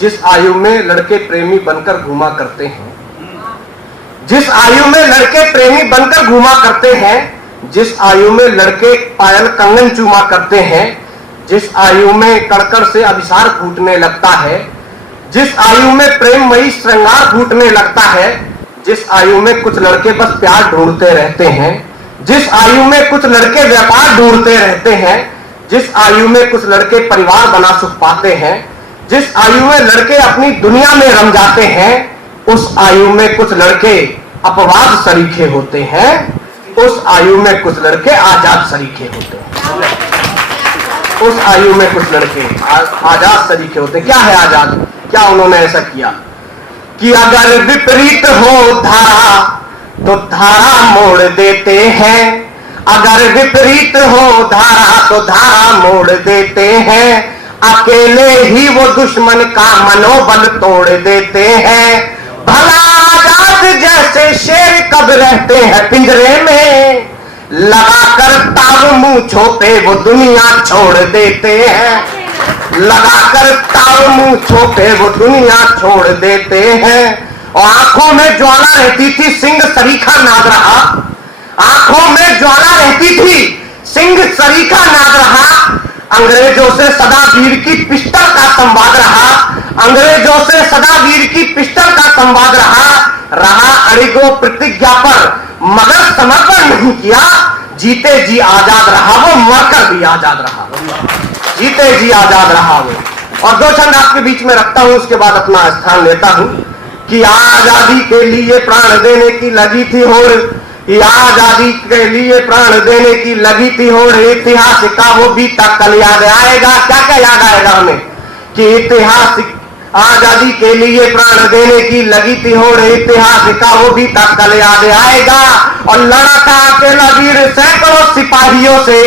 जिस आयु में लड़के प्रेमी बनकर घूमा करते हैं, जिस आयु में लड़के प्रेमी बनकर घूमा करते हैं, जिस आयु में लड़के पायल कंगन चूमा करते हैं, जिस आयु में कड़कड़ से अभिसार फूटने लगता है, जिस आयु में प्रेममयी श्रृंगार फूटने लगता है, जिस आयु में कुछ लड़के बस प्यार ढूंढते रहते हैं, जिस आयु में कुछ लड़के व्यापार ढूंढते रहते हैं, जिस आयु में कुछ लड़के परिवार बना सुख पाते हैं, जिस आयु में लड़के अपनी दुनिया में रम जाते हैं, उस आयु में कुछ लड़के अपवाद सरीखे होते हैं, उस आयु में कुछ लड़के आजाद सरीखे होते हैं, उस आयु में कुछ लड़के आजाद सरीखे होते हैं। क्या है आजाद? क्या उन्होंने ऐसा किया कि अगर विपरीत हो धारा तो धारा मोड़ देते हैं, अगर विपरीत हो धारा तो धारा मोड़ देते हैं, अकेले ही वो दुश्मन का मनोबल तोड़ देते हैं। भला आजाद जैसे शेर कब रहते हैं पिंजरे में, लगाकर ताव मूंछों पे वो दुनिया छोड़ देते हैं, लगाकर ताव मूंछों पे वो दुनिया छोड़ देते हैं। और आंखों में ज्वाला रहती थी, सिंह सरीखा नाद रहा, आंखों में ज्वाला रहती थी, सिंह सरीखा नाद रहा। अंग्रेजों से सदा वीर की पिस्टल का संवाद रहा, अंग्रेजों से सदा वीर की पिस्टल का संवाद रहा अड़िगो प्रतिज्ञा पर मगर समर्पण नहीं किया, जीते जी आजाद रहा वो, मरकर भी आजाद रहा, जीते जी आजाद रहा वो। और दो छंद आपके बीच में रखता हूं, उसके बाद अपना स्थान लेता हूं कि आजादी के लिए प्राण देने की लगी थी होड़, आजादी के लिए प्राण देने की लगी थी होड़, इतिहास का वो बीता कल याद आएगा। क्या क्या याद आएगा हमें? कि इतिहास आजादी के लिए प्राण देने की लगी थी होड़, इतिहास का वो बीता कल याद आएगा। और लड़ा था अकेला वीर सैकड़ों सिपाहियों से,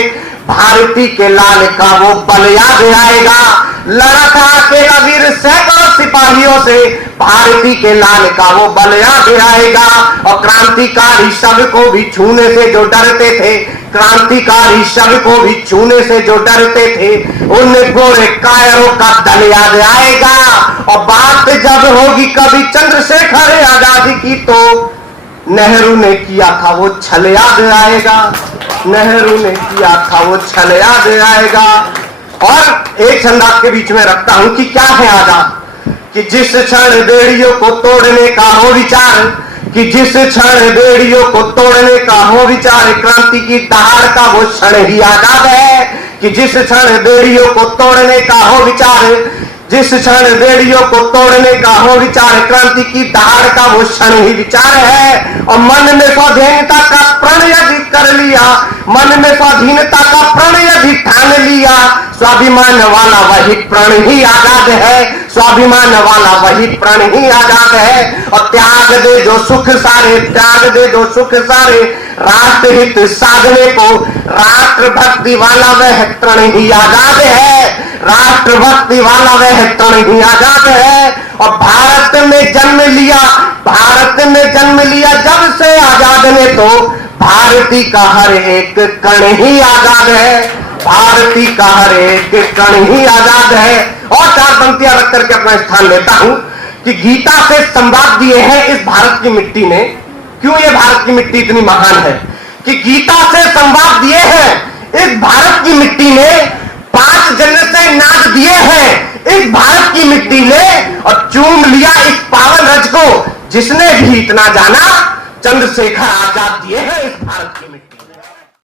भारती के लाल का वो बल याद आएगा। लड़ा था अकेला वीर सैकड़ों सिपाहियों से, भारती के लाल का वो बल याद आएगा। और क्रांतिकारी शब्द को भी छूने से जो डरते थे, क्रांतिकारी शब्द को भी छूने से जो डरते थे, उन गोरे कायरों का दल याद आएगा। और बात जब होगी कभी चंद्रशेखर आजादी की, तो नेहरू ने किया था वो छल याद आएगा, नेहरू ने किया था वो छल याद आएगा। और एक छंद आपके बीच में रखता हूं कि क्या है आजाद? कि जिस क्षण बेड़ियों को तोड़ने का हो विचार, कि जिस क्षण बेड़ियों को तोड़ने का हो विचार, क्रांति की दहाड़ का वो क्षण ही आजाद है। कि जिस क्षण बेड़ियों को तोड़ने का हो विचार, जिस क्षण बेड़ियों को तोड़ने का हो विचार, क्रांति की दहाड़ का वो क्षण ही विचार है। और मन में स्वाधीनता का प्रण यदि कर लिया, मन में स्वाधीनता का प्रण यदि ठान लिया, स्वाभिमान वाला वही प्रण ही आजाद है, स्वाभिमान वाला वही प्रण ही आजाद है। और त्याग दे जो सुख सारे, त्याग दे जो सुख सारे, राष्ट्र हित साधने को, राष्ट्र भक्ति वाला वह तृण ही आजाद है, राष्ट्र भक्ति वाला वह तृण ही आजाद है। और भारत में जन्म लिया, भारत में जन्म लिया जब से आजाद ने, तो भारती का हर एक कण ही आजाद है, भारती का हर एक कण ही आजाद है। और चार पंक्तियां रख करके अपना स्थान लेता हूं कि गीता से संवाद दिए हैं इस भारत की मिट्टी ने। क्यों ये भारत की मिट्टी इतनी महान है? कि गीता से संवाद दिए हैं इस भारत की मिट्टी ने, 5 जन्नतें नाद दिए हैं इस भारत की मिट्टी ने, और चूम लिया इस पावन रज को जिसने भी इतना जाना, चंद्रशेखर आजाद दिए हैं इस भारत की मिट्टी।